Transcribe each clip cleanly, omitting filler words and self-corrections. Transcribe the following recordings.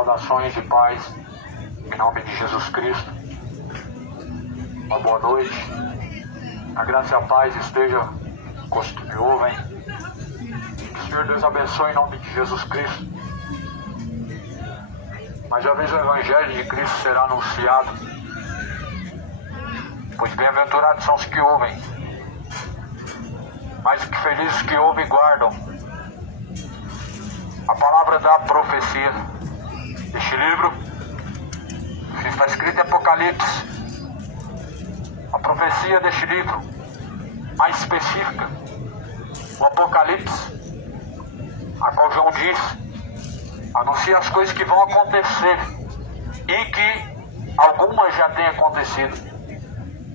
Saudações de paz, em nome de Jesus Cristo. Uma boa noite. A graça e a paz esteja com os que me ouvem. Que o Senhor Deus abençoe em nome de Jesus Cristo. Mais uma vez o Evangelho de Cristo será anunciado. Pois bem-aventurados são os que ouvem, mais que felizes que ouvem e guardam a palavra da profecia. Este livro está escrito em Apocalipse. A profecia deste livro, mais específica, o Apocalipse, a qual João diz, anuncia as coisas que vão acontecer e que algumas já têm acontecido,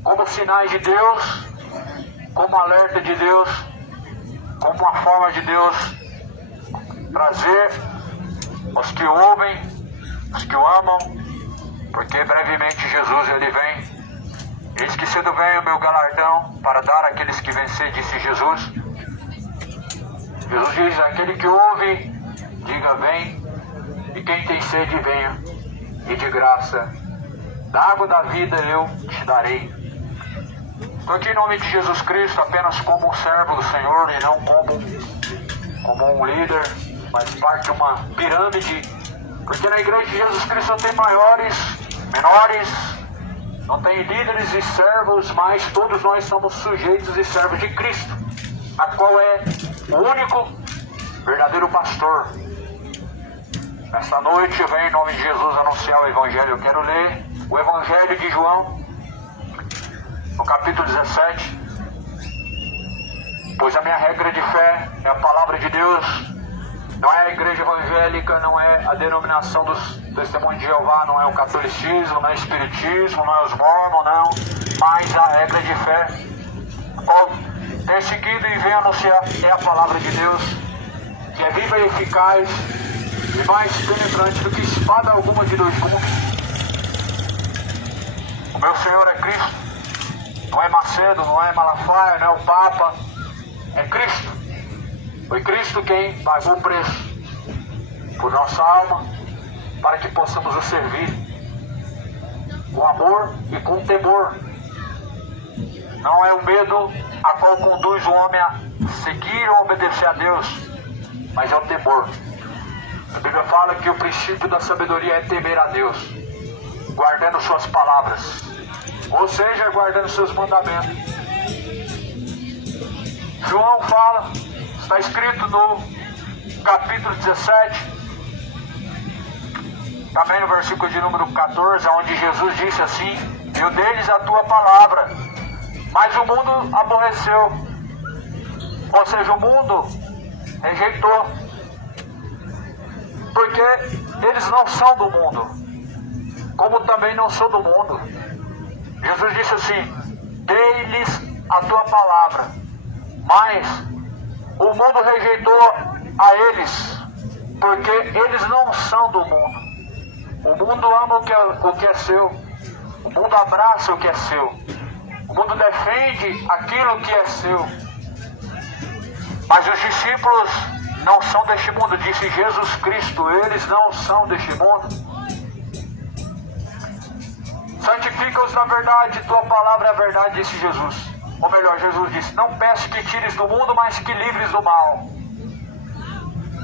como sinais de Deus, como alerta de Deus, como uma forma de Deus trazer os que ouvem, os que o amam, porque brevemente Jesus ele vem. Eis que cedo vem o meu galardão para dar àqueles que vencer, disse Jesus. Jesus diz, aquele que ouve, diga vem, e quem tem sede venha, e de graça, da água da vida eu te darei. Estou aqui em nome de Jesus Cristo, apenas como um servo do Senhor, e não como um líder, mas parte de uma pirâmide, porque na igreja de Jesus Cristo não tem maiores, menores, não tem líderes e servos, mas todos nós somos sujeitos e servos de Cristo, a qual é o único verdadeiro pastor. Nesta noite eu venho em nome de Jesus anunciar o Evangelho. Eu quero ler o Evangelho de João, no capítulo 17. Pois a minha regra de fé é a palavra de Deus. Não é a igreja evangélica, não é a denominação dos testemunhos de Jeová, não é o catolicismo, não é o espiritismo, não é os mormons, não. Mas a regra de fé, qual tem seguido e vem anunciar, é a palavra de Deus, que é viva e eficaz e mais penetrante do que espada alguma de dois gumes. O meu Senhor é Cristo, não é Macedo, não é Malafaia, não é o Papa, é Cristo. Foi Cristo quem pagou o preço por nossa alma, para que possamos o servir com amor e com temor. Não é o medo a qual conduz o homem a seguir ou obedecer a Deus, mas é o temor. A Bíblia fala que o princípio da sabedoria é temer a Deus, guardando suas palavras, ou seja, guardando seus mandamentos. João fala, está escrito no capítulo 17, também no versículo de número 14, onde Jesus disse assim, eu deles a tua palavra, mas o mundo aborreceu, ou seja, o mundo rejeitou, porque eles não são do mundo, como também não sou do mundo. Jesus disse assim, dei-lhes a tua palavra, mas o mundo rejeitou a eles, porque eles não são do mundo. O mundo ama o que é seu, o mundo abraça o que é seu, o mundo defende aquilo que é seu. Mas os discípulos não são deste mundo, disse Jesus Cristo, eles não são deste mundo. Santifica-os na verdade, tua palavra é a verdade, disse Jesus. Ou melhor, Jesus disse, não peço que tires do mundo, mas que livres do mal.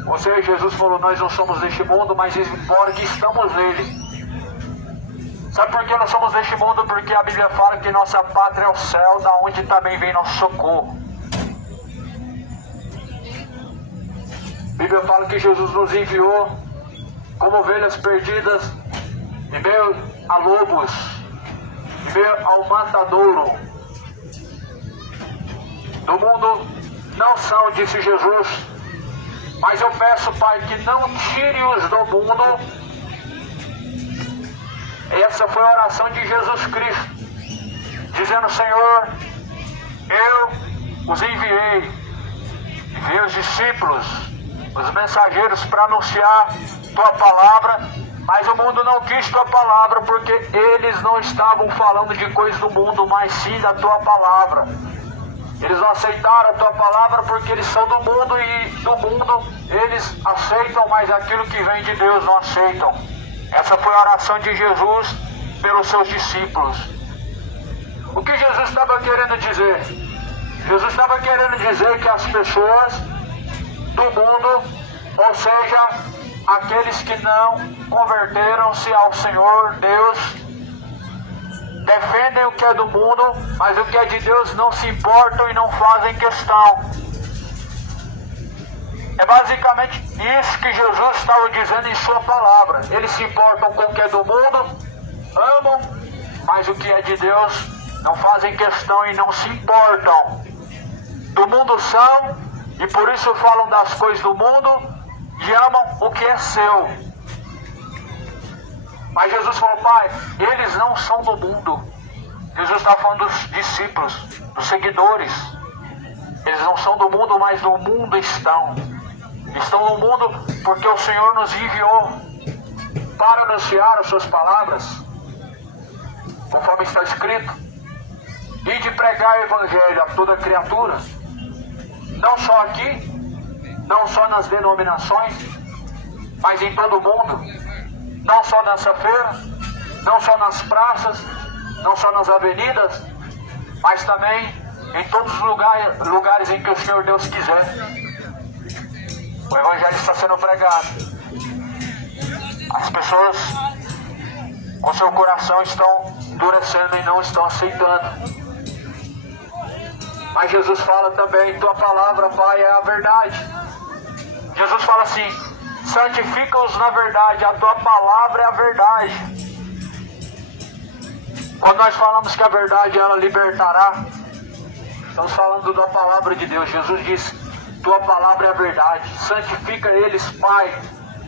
Ou seja, Jesus falou, nós não somos deste mundo, mas embora que estamos nele. Sabe por que nós somos deste mundo? Porque a Bíblia fala que nossa pátria é o céu, da onde também vem nosso socorro. A Bíblia fala que Jesus nos enviou como ovelhas perdidas em meio a lobos, em meio ao matadouro. Do mundo não são, disse Jesus, mas eu peço, Pai, que não tire-os do mundo. Essa foi a oração de Jesus Cristo, dizendo, Senhor, eu os enviei os discípulos, os mensageiros para anunciar tua palavra, mas o mundo não quis tua palavra, porque eles não estavam falando de coisas do mundo, mas sim da tua palavra. Eles não aceitaram a tua palavra porque eles são do mundo e do mundo eles aceitam, mas aquilo que vem de Deus não aceitam. Essa foi a oração de Jesus pelos seus discípulos. O que Jesus estava querendo dizer? Jesus estava querendo dizer que as pessoas do mundo, ou seja, aqueles que não converteram-se ao Senhor Deus, defendem o que é do mundo, mas o que é de Deus não se importam e não fazem questão. É basicamente isso que Jesus estava dizendo em sua palavra. Eles se importam com o que é do mundo, amam, mas o que é de Deus não fazem questão e não se importam. Do mundo são, e por isso falam das coisas do mundo, e amam o que é seu. Mas Jesus falou, Pai, eles não são do mundo. Jesus está falando dos discípulos, dos seguidores. Eles não são do mundo, mas no mundo estão. Estão no mundo porque o Senhor nos enviou para anunciar as suas palavras, conforme está escrito, e de pregar o Evangelho a toda criatura. Não só aqui, não só nas denominações, mas em todo o mundo. Não só nessa feira, não só nas praças, não só nas avenidas, mas também em todos os lugares em que o Senhor Deus quiser. O Evangelho está sendo pregado. As pessoas com seu coração estão endurecendo e não estão aceitando. Mas Jesus fala também, tua palavra, Pai, é a verdade. Jesus fala assim, santifica-os na verdade, a tua palavra é a verdade. Quando nós falamos que a verdade ela libertará, estamos falando da palavra de Deus. Jesus disse, tua palavra é a verdade. Santifica eles, Pai,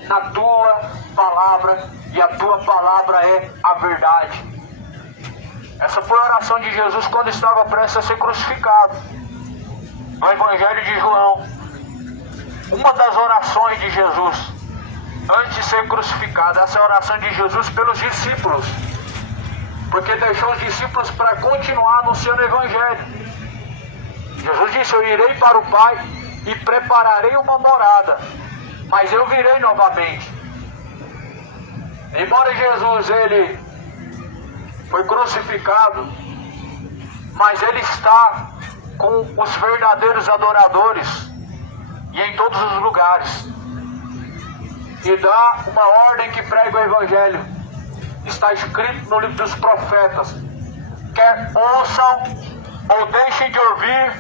na tua palavra, e a tua palavra é a verdade. Essa foi a oração de Jesus quando estava prestes a ser crucificado. No Evangelho de João, uma das orações de Jesus antes de ser crucificado, essa é a oração de Jesus pelos discípulos, porque deixou os discípulos para continuar anunciando o Evangelho. Jesus disse, eu irei para o Pai e prepararei uma morada, mas eu virei novamente. Embora Jesus ele foi crucificado, mas ele está com os verdadeiros adoradores e em todos os lugares, e dá uma ordem que prega o Evangelho. Está escrito no livro dos profetas, quer ouçam ou deixem de ouvir,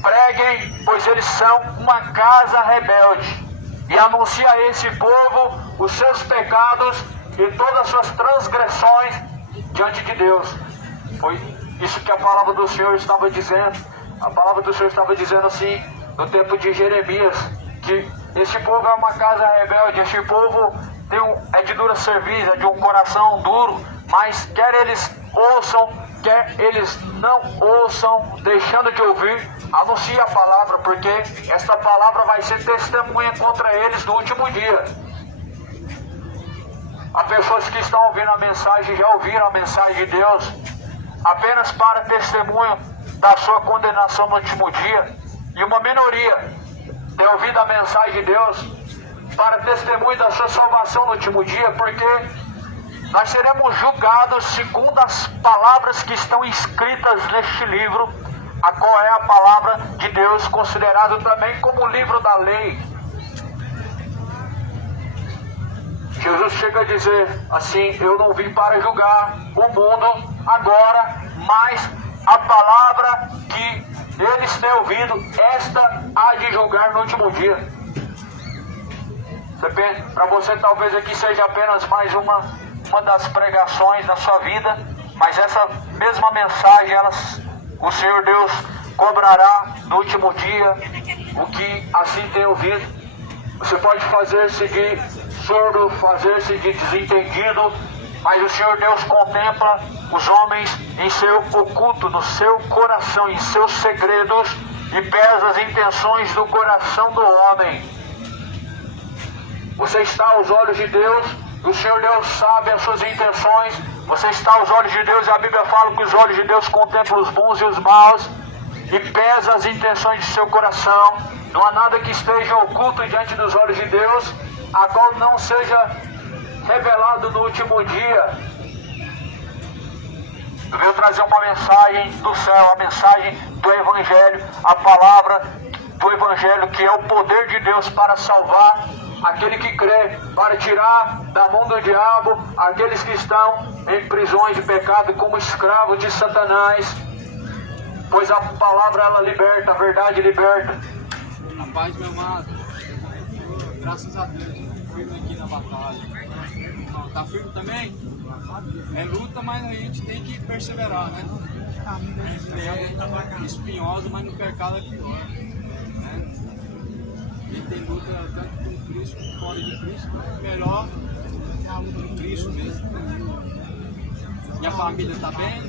preguem, pois eles são uma casa rebelde, e anuncia a esse povo os seus pecados e todas as suas transgressões diante de Deus. Foi isso que a palavra do Senhor estava dizendo. A palavra do Senhor estava dizendo assim, no tempo de Jeremias, que esse povo é uma casa rebelde, esse povo é de dura cerviz, é de um coração duro, mas quer eles ouçam, quer eles não ouçam, deixando de ouvir, anuncie a palavra, porque esta palavra vai ser testemunha contra eles no último dia. Há pessoas que estão ouvindo a mensagem, já ouviram a mensagem de Deus, apenas para testemunho da sua condenação no último dia, e uma minoria tem ouvido a mensagem de Deus para testemunho da sua salvação no último dia, porque nós seremos julgados segundo as palavras que estão escritas neste livro, a qual é a palavra de Deus, considerado também como o livro da lei. Jesus chega a dizer assim, eu não vim para julgar o mundo agora, mas a palavra que eles têm ouvido, esta há de julgar no último dia. Para você talvez aqui seja apenas mais uma das pregações da sua vida, mas essa mesma mensagem, o Senhor Deus cobrará no último dia o que assim tem ouvido. Você pode fazer-se de surdo, fazer-se de desentendido, mas o Senhor Deus contempla os homens em seu oculto, no seu coração, em seus segredos, e pesa as intenções do coração do homem. Você está aos olhos de Deus, o Senhor Deus sabe as suas intenções. Você está aos olhos de Deus, e a Bíblia fala que os olhos de Deus contemplam os bons e os maus. e pesa as intenções de seu coração. Não há nada que esteja oculto diante dos olhos de Deus, a qual não seja revelado no último dia. Eu venho trazer uma mensagem do céu, a mensagem do Evangelho, a palavra do Evangelho, que é o poder de Deus para salvar aquele que crê, para tirar da mão do diabo aqueles que estão em prisões de pecado como escravos de Satanás, pois a palavra ela liberta, a verdade liberta. A paz, meu amado, graças a Deus, firme aqui na batalha. Tá firme também? É luta, mas a gente tem que perseverar, né? É espinhoso, mas no pecado é pior, né? E tem luta tanto com Cristo como fora de Cristo, melhor é a luta com Cristo mesmo. Minha família está bem,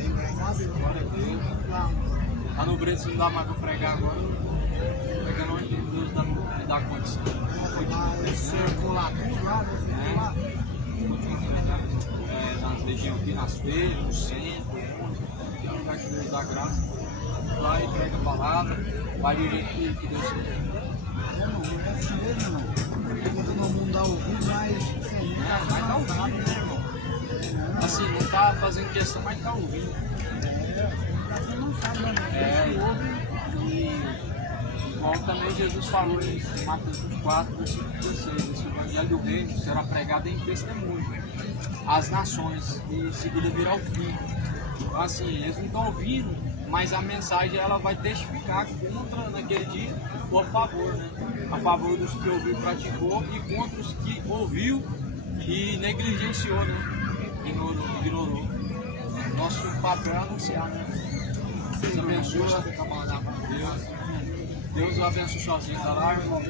glória a Deus. A nobreza não dá mais para pregar agora, pegando onde Deus me dá condição. Nas regiões aqui, nas feiras, no centro, lugar que Deus dá graça, lá e prega a palavra, vai do jeito que Deus quer. Mas tá ouvindo, né, irmão? Assim, não tá fazendo questão, mas tá ouvindo. Igual também Jesus falou em Mateus 24, versículo 16, esse evangelho do reino será pregado em testemunho às nações e em seguida virá o fim. Então, assim, eles não estão ouvindo, mas a mensagem ela vai testificar contra naquele dia ou a favor, né? A favor dos que ouviu e praticou e contra os que ouviu e negligenciou, né? Ignorou. Nosso papel é anunciar, né? Deus abençoe, fica mandado por Deus. Deus o abençoe sozinho, tá lá, irmão?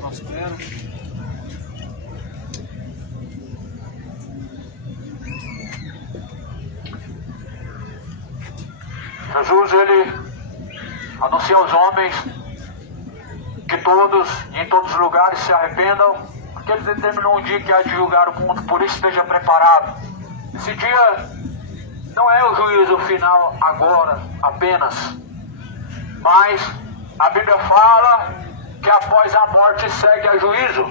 Prospera. Jesus, ele anuncia aos homens que todos, em todos os lugares, se arrependam, porque ele determinou um dia que há de julgar o mundo, por isso esteja preparado. Esse dia não é o juízo final agora, apenas, mas a Bíblia fala que após a morte segue a juízo.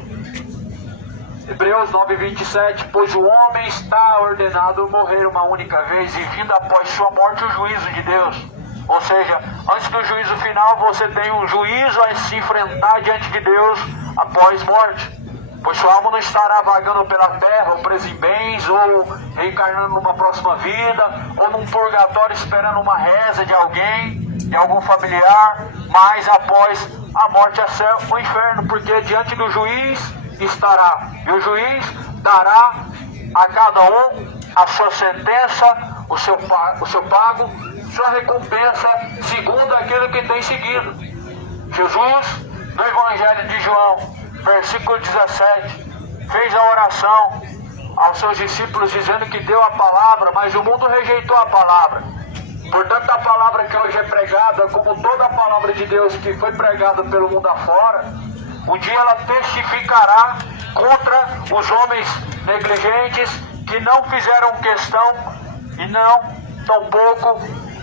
Hebreus 9:27, pois o homem está ordenado morrer uma única vez e vindo após sua morte o juízo de Deus. Ou seja, antes do juízo final você tem um juízo a se enfrentar diante de Deus após morte. Pois sua alma não estará vagando pela terra, ou presa em bens, ou reencarnando numa próxima vida, ou num purgatório esperando uma reza de alguém, de algum familiar, mas após a morte é céu ou inferno, porque diante do juiz estará, e o juiz dará a cada um a sua sentença, o seu pago, sua recompensa, segundo aquilo que tem seguido. Jesus, no Evangelho de João, versículo 17, fez a oração aos seus discípulos dizendo que deu a palavra, mas o mundo rejeitou a palavra. Portanto, a palavra que hoje é pregada, como toda a palavra de Deus que foi pregada pelo mundo afora, um dia ela testificará contra os homens negligentes que não fizeram questão e não tampouco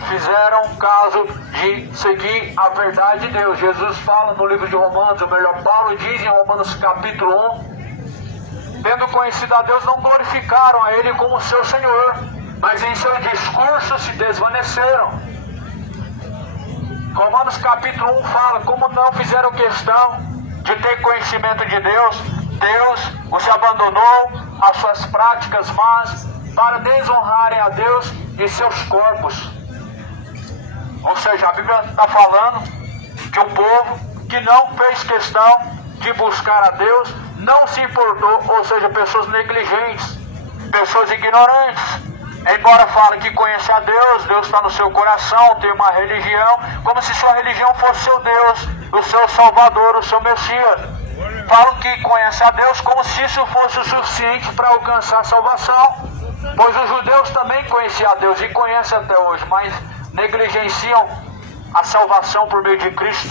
fizeram caso de seguir a verdade de Deus. Jesus fala no livro de Romanos, ou melhor, Paulo diz em Romanos capítulo 1, tendo conhecido a Deus, não glorificaram a Ele como seu Senhor, mas em seu discurso se desvaneceram. Romanos capítulo 1 fala como não fizeram questão de ter conhecimento de Deus, Deus os abandonou às suas práticas más para desonrarem a Deus e seus corpos. Ou seja, a Bíblia está falando que o povo que não fez questão de buscar a Deus não se importou, ou seja, pessoas negligentes, pessoas ignorantes. Embora fale que conhece a Deus, Deus está no seu coração, tem uma religião, como se sua religião fosse seu Deus, o seu Salvador, o seu Messias. Falam que conhece a Deus como se isso fosse o suficiente para alcançar a salvação, pois os judeus também conheciam a Deus e conhecem até hoje, mas negligenciam a salvação por meio de Cristo.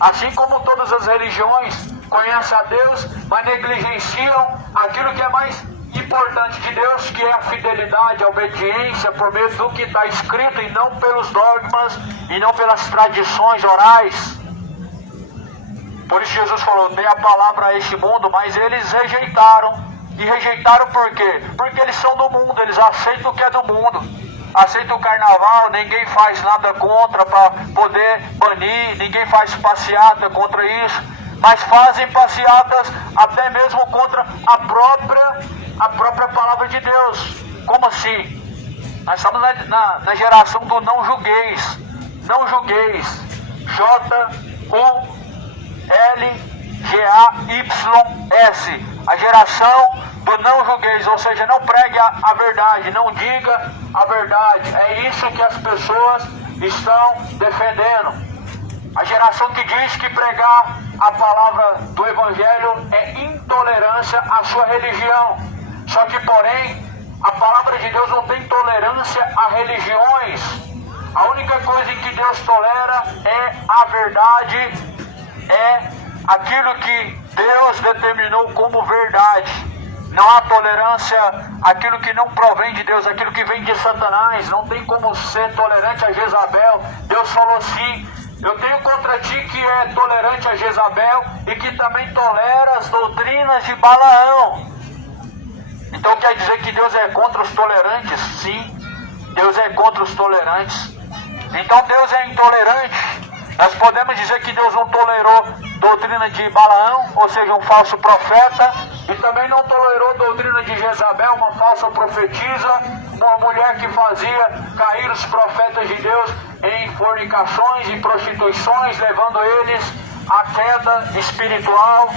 Assim como todas as religiões conhecem a Deus, mas negligenciam aquilo que é mais importante de Deus, que é a fidelidade, a obediência por meio do que está escrito e não pelos dogmas e não pelas tradições orais. Por isso Jesus falou, dei a palavra a este mundo, mas eles rejeitaram. E rejeitaram por quê? Porque eles são do mundo, eles aceitam o que é do mundo. Aceitam o carnaval, ninguém faz nada contra para poder banir, ninguém faz passeata contra isso, mas fazem passeatas até mesmo contra a própria palavra de Deus. Como assim? Nós estamos na geração do não julgueis. Não julgueis. J-U-L-G-A-Y-S. A geração do não julgueis, ou seja, não pregue a verdade, não diga a verdade. É isso que as pessoas estão defendendo. A geração que diz que pregar a palavra do Evangelho é intolerância à sua religião. Só que, porém, a palavra de Deus não tem tolerância a religiões. A única coisa em que Deus tolera é a verdade, é aquilo que Deus determinou como verdade. Não há tolerância àquilo que não provém de Deus, aquilo que vem de Satanás. Não tem como ser tolerante a Jezabel. Deus falou assim, eu tenho contra ti que é tolerante a Jezabel e que também tolera as doutrinas de Balaão. Então quer dizer que Deus é contra os tolerantes? Sim, Deus é contra os tolerantes. Então Deus é intolerante. Nós podemos dizer que Deus não tolerou doutrina de Balaão, ou seja, um falso profeta, e também não tolerou doutrina de Jezabel, uma falsa profetisa, uma mulher que fazia cair os profetas de Deus em fornicações e prostituições, levando eles à queda espiritual.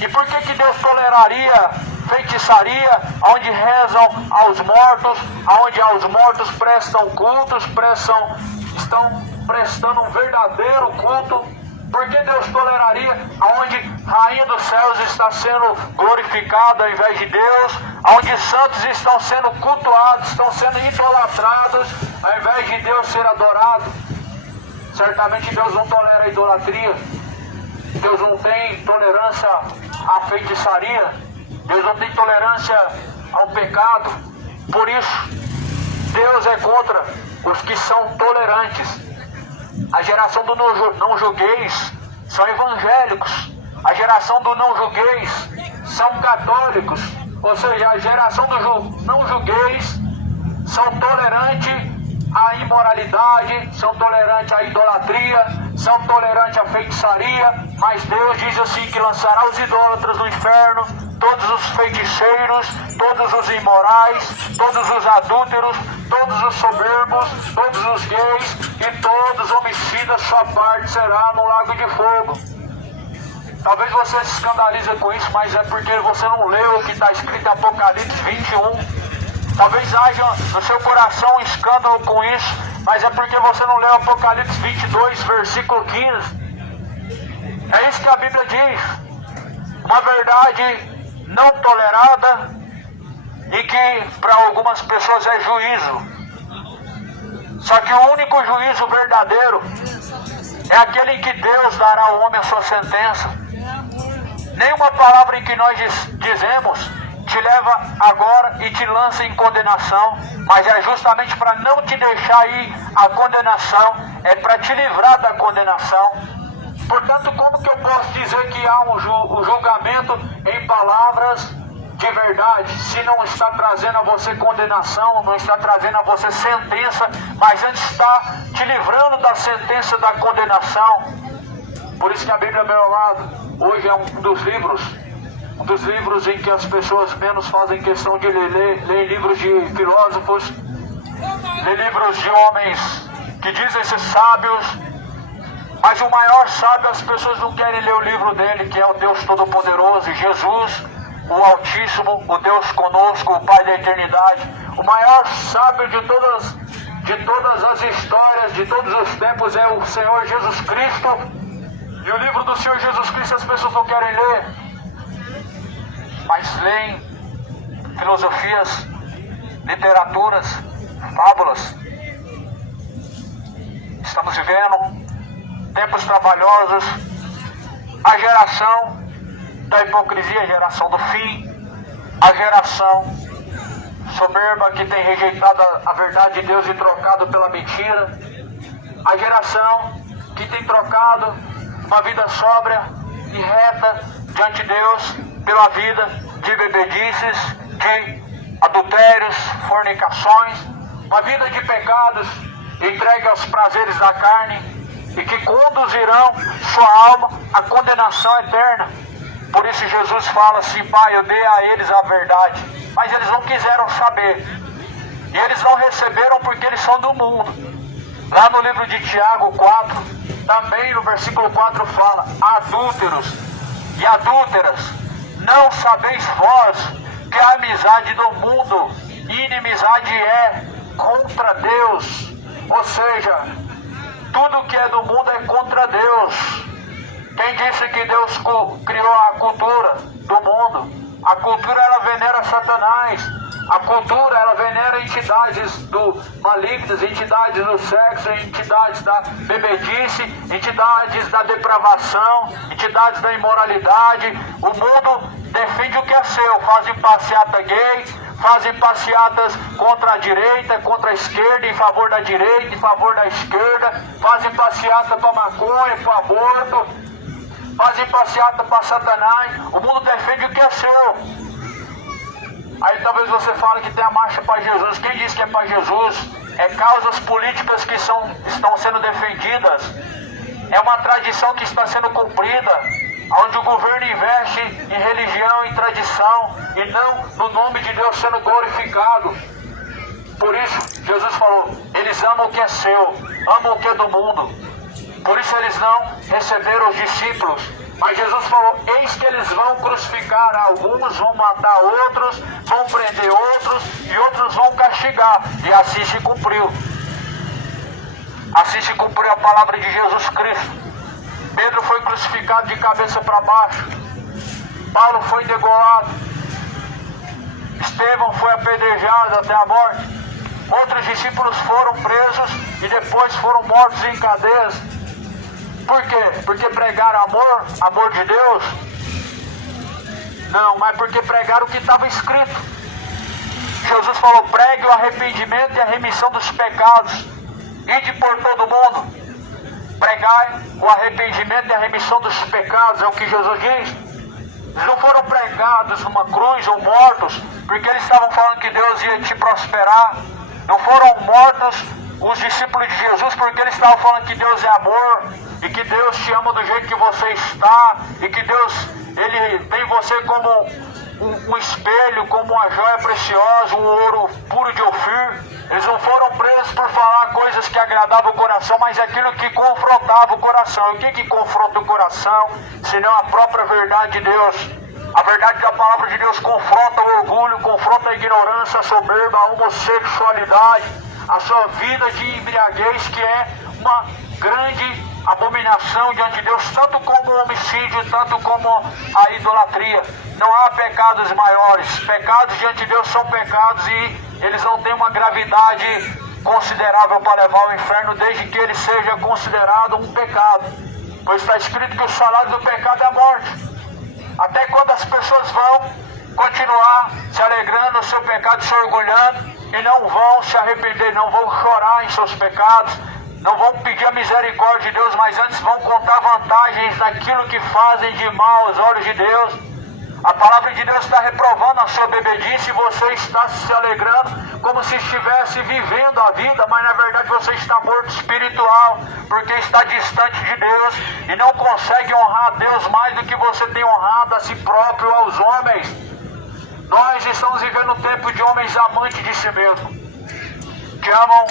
E por que Deus toleraria feitiçaria, onde rezam aos mortos, onde aos mortos prestam cultos, estão prestando um verdadeiro culto? Por que Deus toleraria onde Rainha dos Céus está sendo glorificada ao invés de Deus, onde santos estão sendo cultuados, estão sendo idolatrados ao invés de Deus ser adorado? Certamente Deus não tolera a idolatria. Deus não tem tolerância à feitiçaria. Deus não tem tolerância ao pecado. Por isso, Deus é contra os que são tolerantes. A geração do não julgueis são evangélicos. A geração do não julgueis são católicos. Ou seja, a geração do não julgueis são tolerantes à imoralidade, são tolerantes à idolatria, são tolerantes à feitiçaria. Mas Deus diz assim que lançará os idólatras no inferno, todos os feiticeiros, todos os imorais, todos os adúlteros, todos os soberbos, todos os gays e todos os homicidas, sua parte será no lago de fogo. Talvez você se escandalize com isso, mas é porque você não leu o que está escrito em Apocalipse 21. Talvez haja no seu coração um escândalo com isso, mas é porque você não leu Apocalipse 22, versículo 15. É isso que a Bíblia diz. Uma verdade não tolerada e que para algumas pessoas é juízo. Só que o único juízo verdadeiro é aquele em que Deus dará ao homem a sua sentença. Nenhuma palavra em que nós dizemos te leva agora e te lança em condenação, mas é justamente para não te deixar ir à condenação, é para te livrar da condenação. Portanto, como que eu posso dizer que há um julgamento em palavras de verdade, se não está trazendo a você condenação, não está trazendo a você sentença, mas antes está te livrando da sentença da condenação? Por isso que a Bíblia, meu amado, hoje é um dos livros em que as pessoas menos fazem questão de ler livros de filósofos, ler livros de homens que dizem ser sábios, mas o maior sábio as pessoas não querem ler o livro dele, que é o Deus Todo-Poderoso, Jesus, o Altíssimo, o Deus conosco, o Pai da eternidade, o maior sábio de todas as histórias, de todos os tempos, é o Senhor Jesus Cristo. E o livro do Senhor Jesus Cristo as pessoas não querem ler, mas leem filosofias, literaturas, fábulas. Estamos vivendo tempos trabalhosos, a geração da hipocrisia, a geração do fim, a geração soberba que tem rejeitado a verdade de Deus e trocado pela mentira, a geração que tem trocado uma vida sóbria e reta diante de Deus pela vida de bebedices, de adultérios, fornicações, uma vida de pecados entregue aos prazeres da carne e que conduzirão sua alma à condenação eterna. Por isso Jesus fala assim: Pai, eu dei a eles a verdade, mas eles não quiseram saber, e eles não receberam porque eles são do mundo. Lá no livro de Tiago 4, também no versículo 4 fala: adúlteros e adúlteras, não sabeis vós que a amizade do mundo inimizade é contra Deus? Ou seja, tudo que é do mundo é contra Deus. Quem disse que Deus criou a cultura do mundo? A cultura, ela venera Satanás. A cultura, ela venera entidades do malignas, entidades do sexo, entidades da bebedice, entidades da depravação, entidades da imoralidade. O mundo defende o que é seu, fazem passeata gay, fazem passeatas contra a direita, contra a esquerda, em favor da direita, em favor da esquerda, fazem passeata para maconha, para aborto, fazem passeata para Satanás. O mundo defende o que é seu. Aí talvez você fale que tem a marcha para Jesus. Quem diz que é para Jesus? É causas políticas que estão sendo defendidas. É uma tradição que está sendo cumprida, onde o governo investe em religião, em tradição, e não no nome de Deus sendo glorificado. Por isso, Jesus falou: eles amam o que é seu, amam o que é do mundo. Por isso eles não receberam os discípulos. Mas Jesus falou: eis que eles vão crucificar alguns, vão matar outros, vão prender outros, e outros vão castigar. E assim se cumpriu. Assim se cumpriu a palavra de Jesus Cristo. Pedro foi crucificado de cabeça para baixo. Paulo foi degolado. Estevão foi apedrejado até a morte. Outros discípulos foram presos e depois foram mortos em cadeias. Por quê? Porque pregaram amor de Deus? Não, mas porque pregaram o que estava escrito. Jesus falou: pregue o arrependimento e a remissão dos pecados. Ide por todo mundo. Pregai o arrependimento e a remissão dos pecados, é o que Jesus diz. Eles não foram pregados numa cruz ou mortos porque eles estavam falando que Deus ia te prosperar. Não foram mortos os discípulos de Jesus porque eles estavam falando que Deus é amor e que Deus te ama do jeito que você está, e que Deus, Ele tem você como um espelho, como uma joia preciosa, um ouro puro de Ofir. Eles não foram presos por falar coisas que agradavam o coração, mas aquilo que confrontava o coração. E o que confronta o coração, senão a própria verdade de Deus? A verdade da palavra de Deus confronta o orgulho, confronta a ignorância, a soberba, a homossexualidade, a sua vida de embriaguez, que é uma grande abominação diante de Deus, tanto como o homicídio, tanto como a idolatria. Não há pecados maiores. Pecados diante de Deus são pecados e eles não têm uma gravidade considerável para levar ao inferno, desde que ele seja considerado um pecado. Pois está escrito que o salário do pecado é a morte. Até quando as pessoas vão continuar se alegrando no seu pecado, se orgulhando, e não vão se arrepender, não vão chorar em seus pecados, não vão pedir a misericórdia de Deus, mas antes vão contar vantagens daquilo que fazem de mal aos olhos de Deus. A palavra de Deus está reprovando a sua bebedice e você está se alegrando como se estivesse vivendo a vida, mas na verdade você está morto espiritual, porque está distante de Deus e não consegue honrar a Deus mais do que você tem honrado a si próprio, aos homens. Nós estamos vivendo um tempo de homens amantes de si mesmo, que amam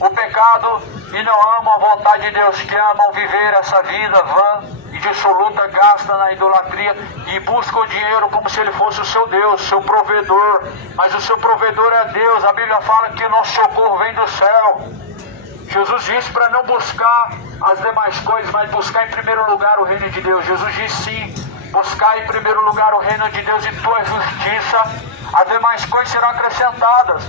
o pecado e não amam a vontade de Deus, que amam viver essa vida vã e dissoluta, gasta na idolatria e busca o dinheiro como se ele fosse o seu Deus, seu provedor. Mas o seu provedor é Deus. A Bíblia fala que o nosso socorro vem do céu. Jesus disse para não buscar as demais coisas, mas buscar em primeiro lugar o reino de Deus. Jesus disse sim: buscar em primeiro lugar o reino de Deus e tua justiça, as demais coisas serão acrescentadas.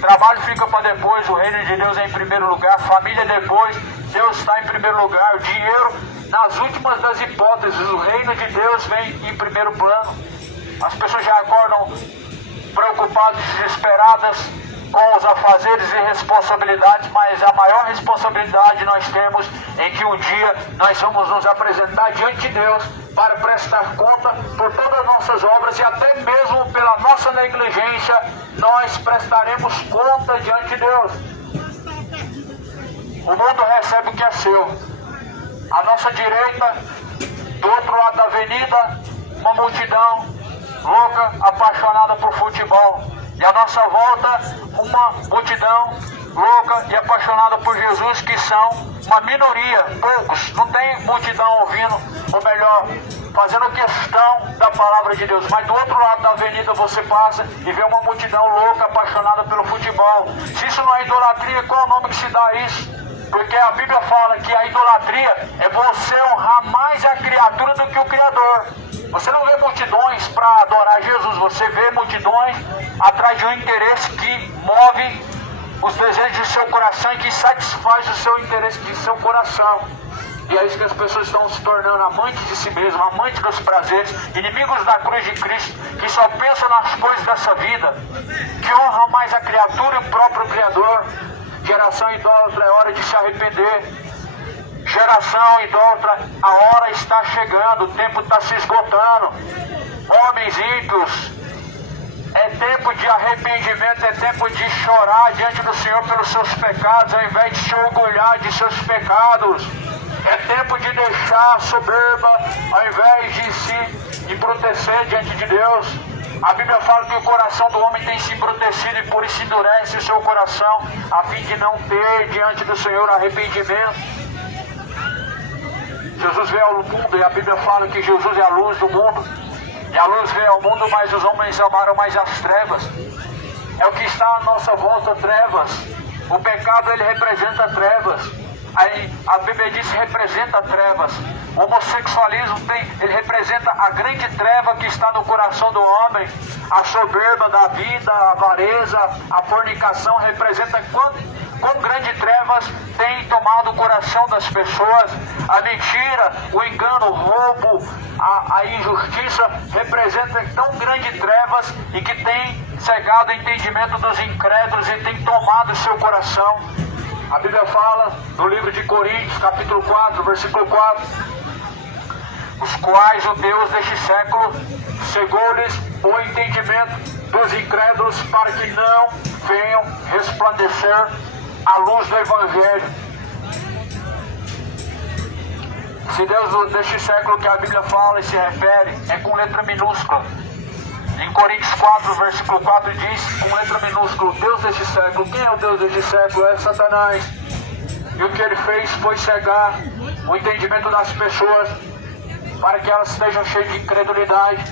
Trabalho fica para depois, o reino de Deus é em primeiro lugar, família depois, Deus está em primeiro lugar, o dinheiro nas últimas das hipóteses, o reino de Deus vem em primeiro plano. As pessoas já acordam preocupadas, desesperadas com os afazeres e responsabilidades, mas a maior responsabilidade nós temos em que um dia nós vamos nos apresentar diante de Deus para prestar conta por todas as nossas obras e até mesmo pela nossa negligência, nós prestaremos conta diante de Deus. O mundo recebe o que é seu. À nossa direita, do outro lado da avenida, uma multidão louca, apaixonada por futebol. E à nossa volta, uma multidão louca e apaixonada por Jesus, que são uma minoria, poucos. Não tem multidão ouvindo, ou melhor, fazendo questão da palavra de Deus. Mas do outro lado da avenida você passa e vê uma multidão louca, apaixonada pelo futebol. Se isso não é idolatria, qual é o nome que se dá a isso? Porque a Bíblia fala que a idolatria é você honrar mais a criatura do que o Criador. Você não vê multidões para adorar Jesus, você vê multidões atrás de um interesse que move os desejos do seu coração e que satisfaz o seu interesse de seu coração. E é isso que as pessoas estão se tornando amantes de si mesmas, amantes dos prazeres, inimigos da cruz de Cristo, que só pensam nas coisas dessa vida, que honram mais a criatura e o próprio Criador. Geração idólatra, é hora de se arrepender. Geração idólatra, a hora está chegando, o tempo está se esgotando. Homens ímpios, é tempo de arrependimento, é tempo de chorar diante do Senhor pelos seus pecados, ao invés de se orgulhar de seus pecados. É tempo de deixar a soberba, ao invés de se embrutecer diante de Deus. A Bíblia fala que o coração do homem tem se embrutecido e por isso endurece o seu coração, a fim de não ter diante do Senhor arrependimento. Jesus veio ao mundo e a Bíblia fala que Jesus é a luz do mundo. E a luz veio ao mundo, mas os homens amaram mais as trevas. É o que está à nossa volta, trevas. O pecado, ele representa trevas. Aí a Bíblia diz que representa trevas. O homossexualismo ele representa a grande treva que está no coração do homem. A soberba da vida, a avareza, a fornicação representa quão grande trevas tem tomado o coração das pessoas. A mentira, o engano, o roubo, a injustiça representa tão grande trevas e que tem cegado o entendimento dos incrédulos e tem tomado o seu coração. A Bíblia fala no livro de Coríntios, capítulo 4, versículo 4, os quais o Deus deste século cegou-lhes o entendimento dos incrédulos para que não venham resplandecer a luz do Evangelho. Esse Deus deste século que a Bíblia fala e se refere é com letra minúscula. Em Coríntios 4, versículo 4 diz, com letra minúscula, Deus deste século. Quem é o Deus deste século? É Satanás. E o que ele fez foi cegar o entendimento das pessoas para que elas estejam cheias de incredulidade,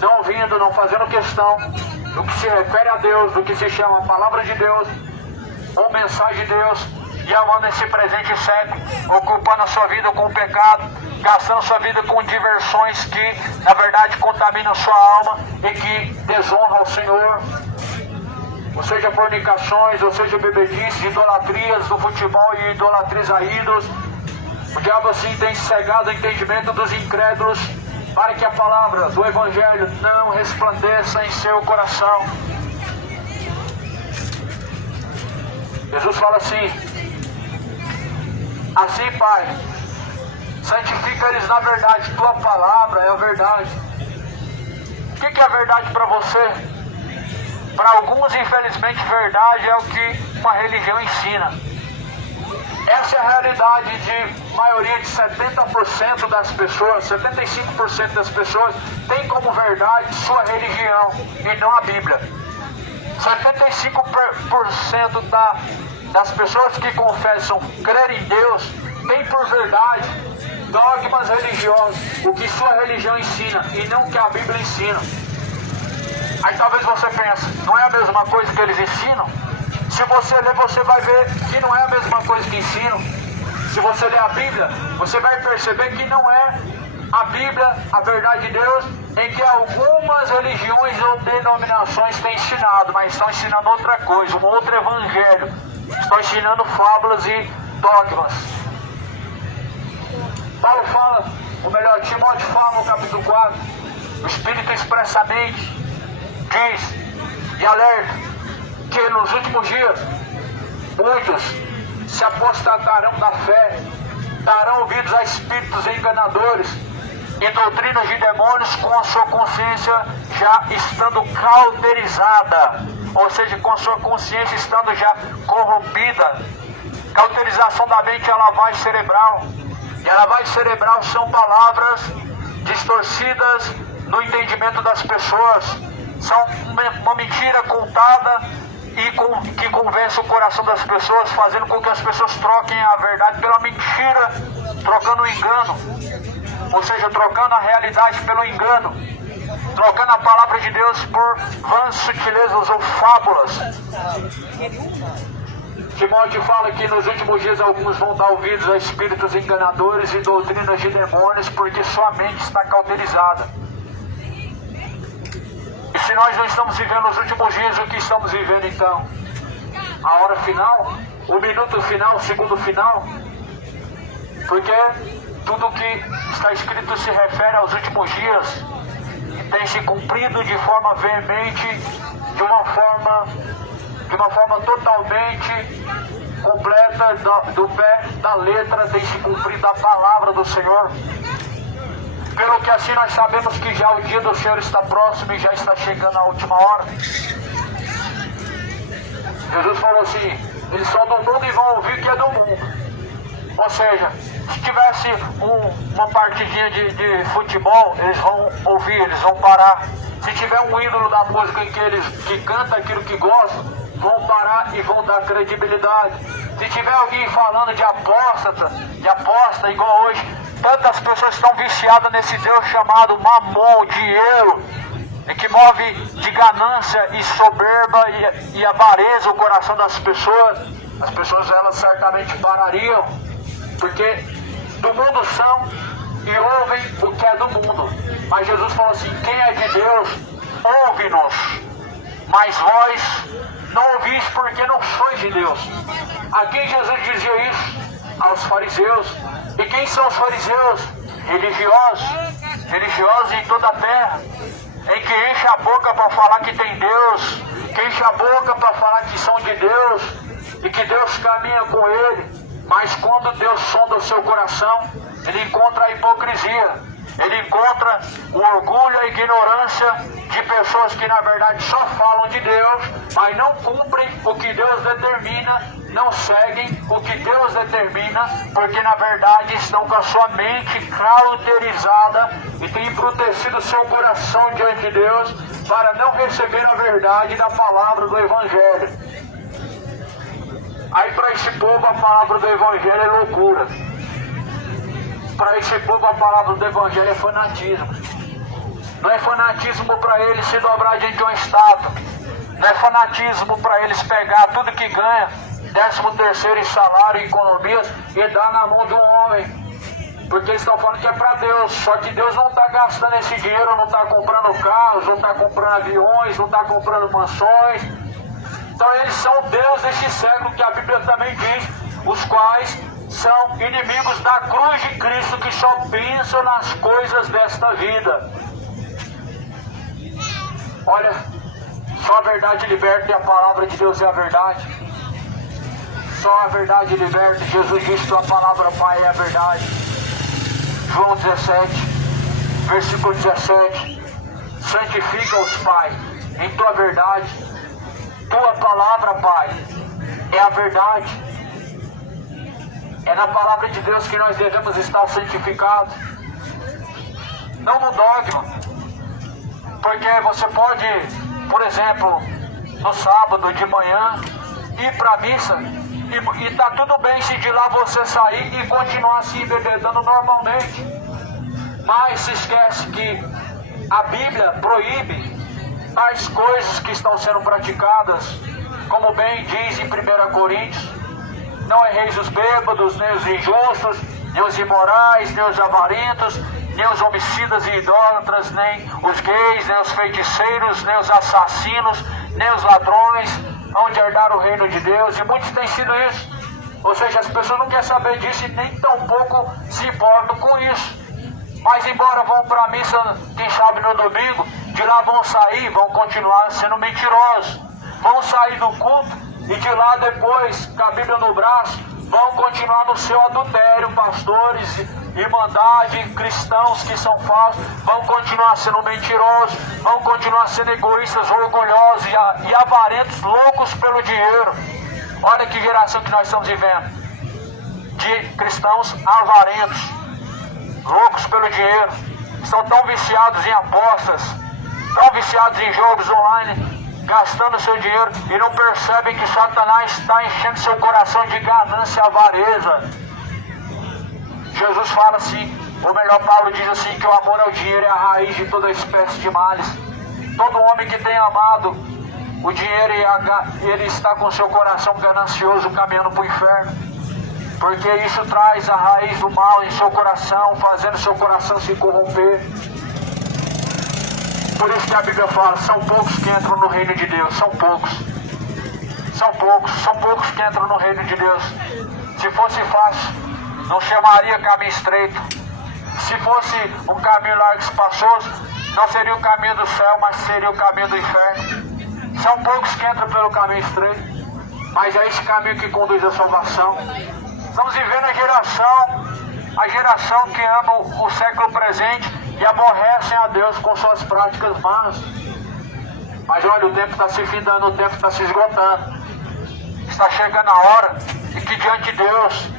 não ouvindo, não fazendo questão do que se refere a Deus, do que se chama a palavra de Deus, ou mensagem de Deus, e amando esse presente século, ocupando a sua vida com o pecado, gastando sua vida com diversões que, na verdade, contaminam sua alma e que desonram ao Senhor. Ou seja, fornicações, ou seja, bebedices, idolatrias do futebol e idolatrias a ídolos. O diabo assim tem cegado o entendimento dos incrédulos para que a palavra do Evangelho não resplandeça em seu coração. Jesus fala assim: assim, Pai, santifica eles na verdade, tua palavra é a verdade. O que é a verdade para você? Para alguns, infelizmente, verdade é o que uma religião ensina. Essa é a realidade de maioria de 70% das pessoas, 75% das pessoas tem como verdade sua religião e não a Bíblia. 75% das pessoas que confessam crer em Deus tem por verdade dogmas religiosos, o que sua religião ensina e não o que a Bíblia ensina. Aí talvez você pense, não é a mesma coisa que eles ensinam? Se você ler, você vai ver que não é a mesma coisa que ensinam. Se você ler a Bíblia, você vai perceber que não é a Bíblia, a verdade de Deus, em que algumas religiões ou denominações têm ensinado, mas estão ensinando outra coisa, um outro evangelho. Estão ensinando fábulas e dogmas. Paulo fala, ou melhor, Timóteo fala no capítulo 4, O Espírito expressamente diz e alerta que nos últimos dias muitos se apostatarão da fé, darão ouvidos a espíritos enganadores e doutrinas de demônios, com a sua consciência já estando cauterizada, ou seja, com a sua consciência estando já corrompida. Cauterização da mente, a lavagem cerebral. E a lavagem cerebral são palavras distorcidas no entendimento das pessoas. São uma mentira contada e que convence o coração das pessoas, fazendo com que as pessoas troquem a verdade pela mentira, trocando o engano. Ou seja, trocando a realidade pelo engano, trocando a palavra de Deus por vãs sutilezas ou fábulas. Timóteo fala que nos últimos dias alguns vão dar ouvidos a espíritos enganadores e doutrinas de demônios, porque sua mente está cauterizada. E se nós não estamos vivendo os últimos dias, o que estamos vivendo então? A hora final? O minuto final? O segundo final? Porque tudo que está escrito se refere aos últimos dias e tem se cumprido de forma veemente, de uma forma totalmente completa, do pé da letra, tem se cumprido a palavra do Senhor. Pelo que assim nós sabemos que já o dia do Senhor está próximo e já está chegando a última hora. Jesus falou assim: eles são do mundo e vão ouvir que é do mundo. Ou seja, se tivesse uma partidinha de futebol, eles vão ouvir, eles vão parar. Se tiver um ídolo da música que canta aquilo que gosta, vão parar e vão dar credibilidade. Se tiver alguém falando de aposta, igual hoje, tantas pessoas estão viciadas nesse Deus chamado Mamon, dinheiro, e que move de ganância e soberba e avareza o coração das pessoas. As pessoas, elas certamente parariam, porque do mundo são e ouvem o que é do mundo. Mas Jesus falou assim: quem é de Deus, ouve-nos. Mas vós não ouvis, porque não sois de Deus. A quem Jesus dizia isso? Aos fariseus. E quem são os fariseus? Religiosos em toda a terra, em que enche a boca para falar que tem Deus, que enche a boca para falar que são de Deus e que Deus caminha com ele. Mas quando Deus sonda o seu coração, ele encontra a hipocrisia, ele encontra o orgulho e a ignorância de pessoas que na verdade só falam de Deus, mas não cumprem o que Deus determina, não seguem o que Deus determina, porque na verdade estão com a sua mente cauterizada e têm embrutecido o seu coração diante de Deus para não receber a verdade da palavra do Evangelho. Aí para esse povo a palavra do Evangelho é loucura. Para esse povo a palavra do Evangelho é fanatismo. Não é fanatismo para eles se dobrar diante de uma estátua. Não é fanatismo para eles pegar tudo que ganha, 13º em salário e economias, e dar na mão de um homem. Porque eles estão falando que é para Deus. Só que Deus não está gastando esse dinheiro, não está comprando carros, não está comprando aviões, não está comprando mansões. Então eles são Deus deste século, que a Bíblia também diz, os quais são inimigos da cruz de Cristo, que só pensam nas coisas desta vida. Olha, só a verdade liberta, e a palavra de Deus é a verdade. Só a verdade liberta. Jesus disse que a palavra Pai é a verdade. João 17, versículo 17: santifica-os, Pai, em tua verdade. Tua palavra, Pai, é a verdade. É na palavra de Deus que nós devemos estar santificados, não no dogma. Porque você pode, por exemplo, no sábado de manhã, ir para a missa e está tudo bem se de lá você sair e continuar se embebedando normalmente. Mas se esquece que a Bíblia proíbe as coisas que estão sendo praticadas, como bem diz em 1 Coríntios: não erreis os bêbados, nem os injustos, nem os imorais, nem os avarentos, nem os homicidas e idólatras, nem os gays, nem os feiticeiros, nem os assassinos, nem os ladrões, hão de herdar o reino de Deus. E muitos têm sido isso. Ou seja, as pessoas não querem saber disso e nem tampouco se importam com isso. mas embora vão para a missa, quem sabe no domingo, de lá vão sair, vão continuar sendo mentirosos. Vão sair do culto e de lá depois, com a Bíblia no braço, vão continuar no seu adultério. Pastores, irmandade, cristãos que são falsos, vão continuar sendo mentirosos, vão continuar sendo egoístas, orgulhosos e avarentos, loucos pelo dinheiro. Olha que geração que nós estamos vivendo, de cristãos avarentos, loucos pelo dinheiro, estão tão viciados em apostas, tão viciados em jogos online, gastando seu dinheiro e não percebem que Satanás está enchendo seu coração de ganância e avareza. Jesus fala assim, ou melhor, Paulo diz assim, que o amor ao dinheiro é a raiz de toda espécie de males. Todo homem que tem amado o dinheiro, ele está com seu coração ganancioso caminhando para o inferno, porque isso traz a raiz do mal em seu coração, fazendo seu coração se corromper. Por isso que a Bíblia fala, são poucos que entram no reino de Deus, são poucos que entram no reino de Deus. Se fosse fácil, não chamaria caminho estreito. Se fosse um caminho largo e espaçoso, não seria o caminho do céu, mas seria o caminho do inferno. São poucos que entram pelo caminho estreito, mas é esse caminho que conduz à salvação. Estamos vivendo a geração que ama o século presente e aborrecem a Deus com suas práticas más. Mas olha, o tempo está se findando, o tempo está se esgotando. Está chegando a hora em que diante de Deus,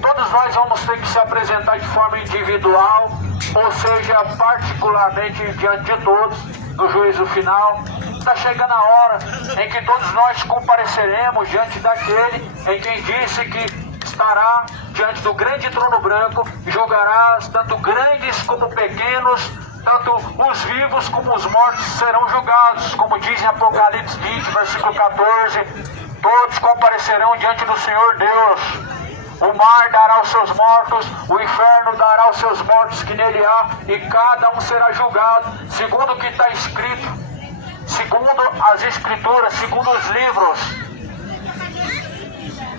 todos nós vamos ter que se apresentar de forma individual, ou seja, particularmente diante de todos, no juízo final. Está chegando a hora em que todos nós compareceremos diante daquele em quem disse que estará diante do grande trono branco e julgará tanto grandes como pequenos, tanto os vivos como os mortos serão julgados, como diz em Apocalipse 20, versículo 14, todos comparecerão diante do Senhor Deus. O mar dará os seus mortos, o inferno dará os seus mortos que nele há, e cada um será julgado, segundo o que está escrito, segundo as Escrituras, segundo os livros.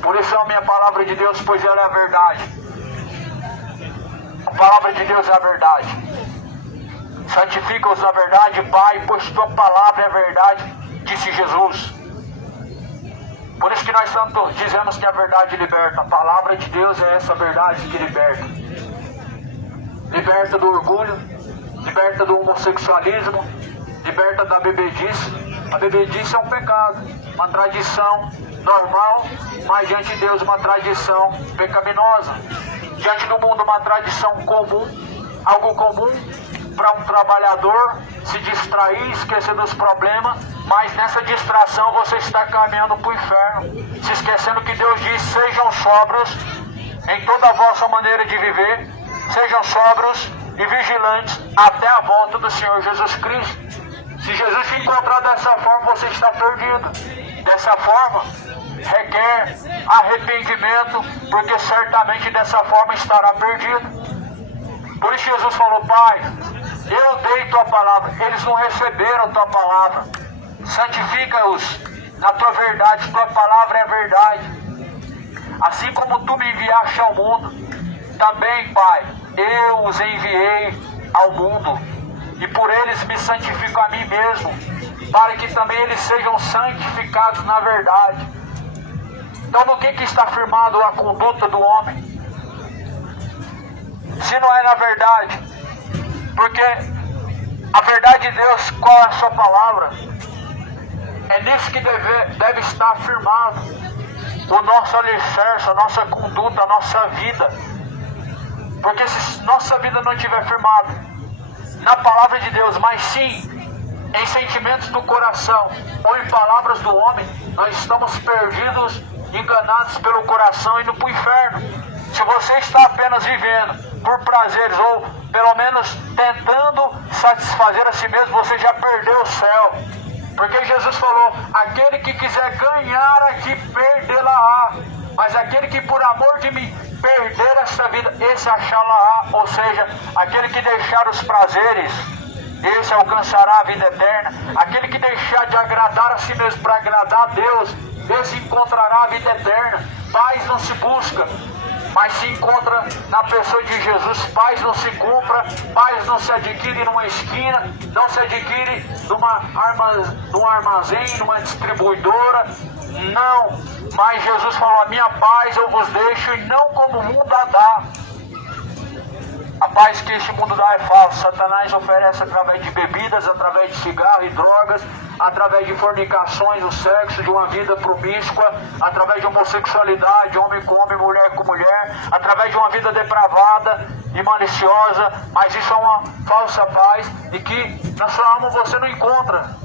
Por isso é a minha palavra de Deus, pois ela é a verdade. A palavra de Deus é a verdade. Santifica-os na verdade, Pai, pois tua palavra é a verdade, disse Jesus. Por isso que nós tanto dizemos que a verdade liberta. A palavra de Deus é essa verdade que liberta. Liberta do orgulho, liberta do homossexualismo, liberta da bebedice. A bebedice é um pecado, uma tradição normal, mas diante de Deus uma tradição pecaminosa. Diante do mundo uma tradição comum, algo comum para um trabalhador se distrair, esquecer dos problemas, mas nessa distração você está caminhando para o inferno, se esquecendo que Deus diz, sejam sóbrios em toda a vossa maneira de viver, sejam sóbrios e vigilantes até a volta do Senhor Jesus Cristo. Se Jesus te encontrar dessa forma, você está perdido. Dessa forma, requer arrependimento, porque certamente dessa forma estará perdido. Por isso Jesus falou, Pai, eu dei tua palavra, eles não receberam tua palavra. Santifica-os na tua verdade, tua palavra é verdade. Assim como tu me enviaste ao mundo, também, Pai, eu os enviei ao mundo. E por eles me santifico a mim mesmo, para que também eles sejam santificados na verdade. Então no que está firmado a conduta do homem? Se não é na verdade, porque a verdade de Deus, qual é a sua palavra? É nisso que deve estar firmado o nosso alicerce, a nossa conduta, a nossa vida. Porque se nossa vida não estiver firmada na palavra de Deus, mas sim em sentimentos do coração ou em palavras do homem, nós estamos perdidos, enganados pelo coração, indo para o inferno. Se você está apenas vivendo por prazeres ou pelo menos tentando satisfazer a si mesmo, você já perdeu o céu. Porque Jesus falou, aquele que quiser ganhar aqui, perdê-la-á. Mas aquele que por amor de mim perder esta vida, esse achá-la-á. Ou seja, aquele que deixar os prazeres, esse alcançará a vida eterna. Aquele que deixar de agradar a si mesmo para agradar a Deus, esse encontrará a vida eterna. Paz não se busca mas se encontra na pessoa de Jesus. Paz não se compra, paz não se adquire numa esquina, não se adquire num armazém, numa distribuidora, não. Mas Jesus falou: a minha paz eu vos deixo e não como o mundo a dá. A paz que este mundo dá é falsa. Satanás oferece através de bebidas, através de cigarro e drogas, através de fornicações, o sexo, de uma vida promíscua, através de homossexualidade, homem com homem, mulher com mulher, através de uma vida depravada e maliciosa. Mas isso é uma falsa paz e que na sua alma você não encontra.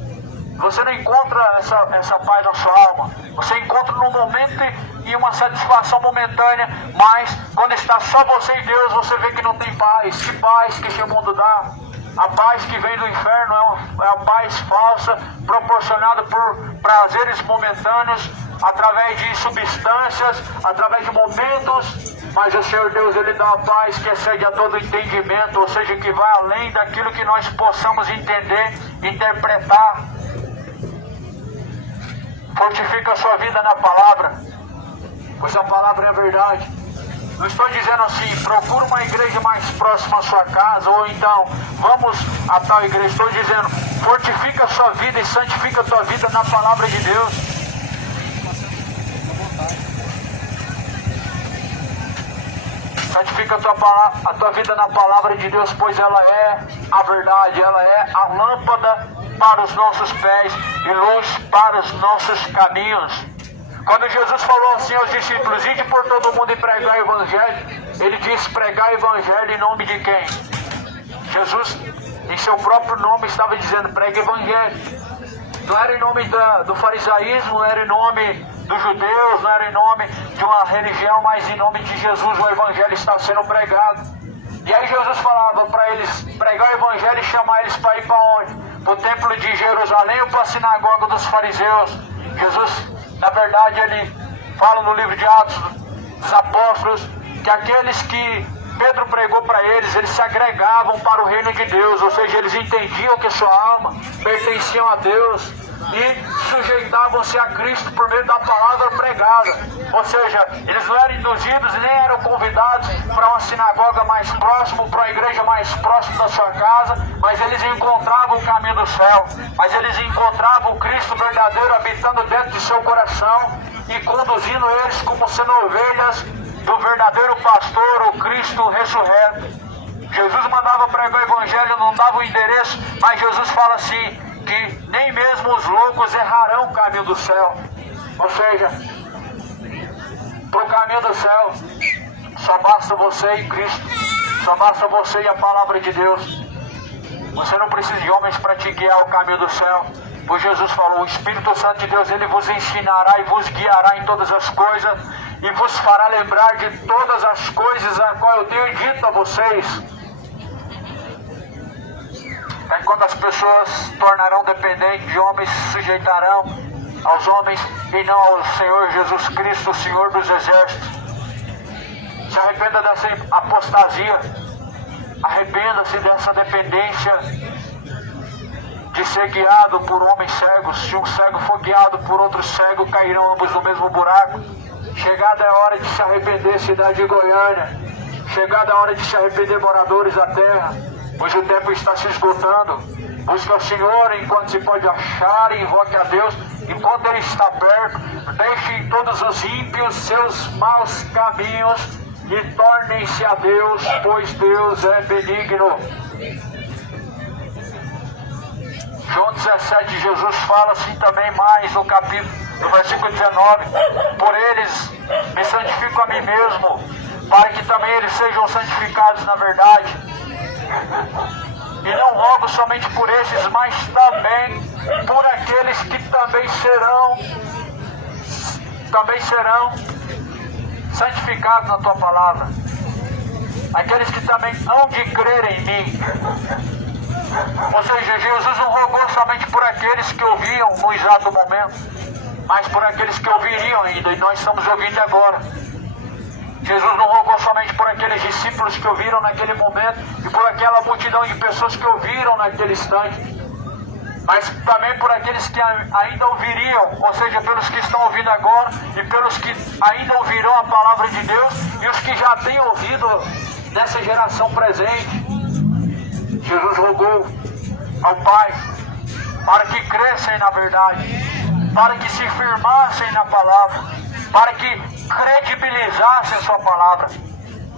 Você não encontra essa paz na sua alma. Você encontra num momento e uma satisfação momentânea, mas quando está só você e Deus, você vê que não tem paz. Que paz que este mundo dá? A paz que vem do inferno é a paz falsa, proporcionada por prazeres momentâneos, através de substâncias, através de momentos. Mas o Senhor Deus, Ele dá a paz que excede a todo entendimento, ou seja, que vai além daquilo que nós possamos entender, interpretar. Fortifica a sua vida na palavra, pois a palavra é verdade. Não estou dizendo assim, procura uma igreja mais próxima à sua casa, ou então, vamos a tal igreja. Estou dizendo, fortifica a sua vida e santifica a tua vida na palavra de Deus. Santifica a tua vida na palavra de Deus, pois ela é a verdade, ela é a lâmpada para os nossos pés e luz para os nossos caminhos. Quando Jesus falou assim aos discípulos: ide por todo mundo e pregar o evangelho, Ele disse: pregar o evangelho em nome de quem? Jesus, em seu próprio nome, estava dizendo: pregue o evangelho. Não era em nome do farisaísmo, não era em nome dos judeus, não era em nome de uma religião, mas em nome de Jesus o evangelho está sendo pregado. E aí Jesus falava para eles pregar o evangelho e chamar eles para ir para onde? Para o templo de Jerusalém ou para a sinagoga dos fariseus? Jesus, na verdade, ele fala no livro de Atos dos Apóstolos que aqueles que Pedro pregou para eles, eles se agregavam para o reino de Deus, ou seja, eles entendiam que sua alma pertenciam a Deus e sujeitavam-se a Cristo por meio da palavra pregada. Ou seja, eles não eram induzidos nem eram convidados para uma sinagoga mais próxima, para uma igreja mais próxima da sua casa, mas eles encontravam o caminho do céu, mas eles encontravam o Cristo verdadeiro habitando dentro de seu coração e conduzindo eles como sendo ovelhas do verdadeiro pastor, o Cristo ressurreto. Jesus mandava pregar o evangelho, não dava o endereço, mas Jesus fala assim, que nem mesmo os loucos errarão o caminho do céu. Ou seja, para o caminho do céu, só basta você e Cristo, só basta você e a palavra de Deus. Você não precisa de homens para te guiar ao caminho do céu, pois Jesus falou: o Espírito Santo de Deus, Ele vos ensinará e vos guiará em todas as coisas e vos fará lembrar de todas as coisas a qual eu tenho dito a vocês. É quando as pessoas se tornarão dependentes de homens, se sujeitarão aos homens e não ao Senhor Jesus Cristo, o Senhor dos Exércitos. Se arrependa dessa apostasia, arrependa-se dessa dependência de ser guiado por homens cegos. Se um cego for guiado por outro cego, cairão ambos no mesmo buraco. Chegada é a hora de se arrepender, cidade de Goiânia. Chegada a hora de se arrepender, moradores da terra, pois o tempo está se esgotando. Busque ao Senhor enquanto se pode achar, e invoque a Deus enquanto Ele está perto. Deixem todos os ímpios seus maus caminhos e tornem-se a Deus, pois Deus é benigno. João 17, Jesus fala assim também mais no versículo 19: por eles me santifico a mim mesmo, para que também eles sejam santificados na verdade. E não rogo somente por estes, mas também por aqueles que também serão santificados na tua palavra. Aqueles que também hão de crer em mim. Ou seja, Jesus não rogou somente por aqueles que ouviam no exato momento, mas por aqueles que ouviriam ainda, e nós estamos ouvindo agora. Jesus não rogou somente por aqueles discípulos que ouviram naquele momento e por aquela multidão de pessoas que ouviram naquele instante, mas também por aqueles que ainda ouviriam, ou seja, pelos que estão ouvindo agora e pelos que ainda ouvirão a palavra de Deus e os que já têm ouvido nessa geração presente. Jesus rogou ao Pai para que crescem na verdade, para que se firmassem na palavra, para que credibilizassem a sua palavra.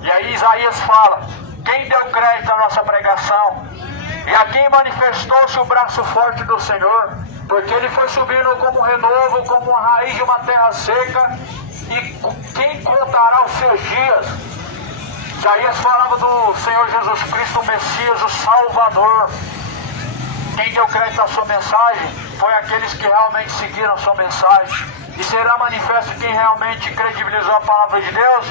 E aí Isaías fala: quem deu crédito à nossa pregação? E a quem manifestou-se o braço forte do Senhor? Porque ele foi subindo como um renovo, como uma raiz de uma terra seca. E quem contará os seus dias? Isaías falava do Senhor Jesus Cristo, o Messias, o Salvador. Quem deu crédito à sua mensagem foi aqueles que realmente seguiram a sua mensagem. E será manifesto quem realmente credibilizou a palavra de Deus